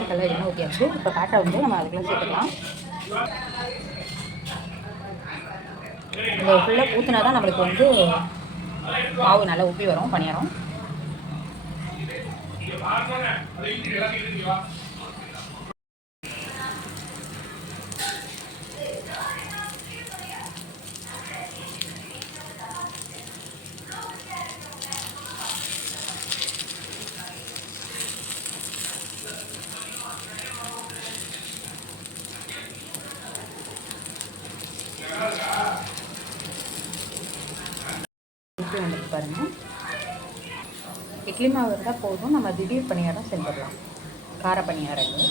கல்ல எண்ணெய் ஊற்றியாச்சு இப்போ காட்டை வந்து நம்ம அதுக்குள்ளே சேர்த்துக்கலாம் இந்த ஃபுல்லாக ஊற்றினா தான் நம்மளுக்கு வந்து மாவு நல்லா உப்பி வரும் பணியாரம் உப்பி வந்துட்டு பாருங்கள் இட்லி மாவு இருந்தால் போதும். நம்ம திடீர் பணியாரம் செஞ்சிடலாம். கார பணியாரங்கள்.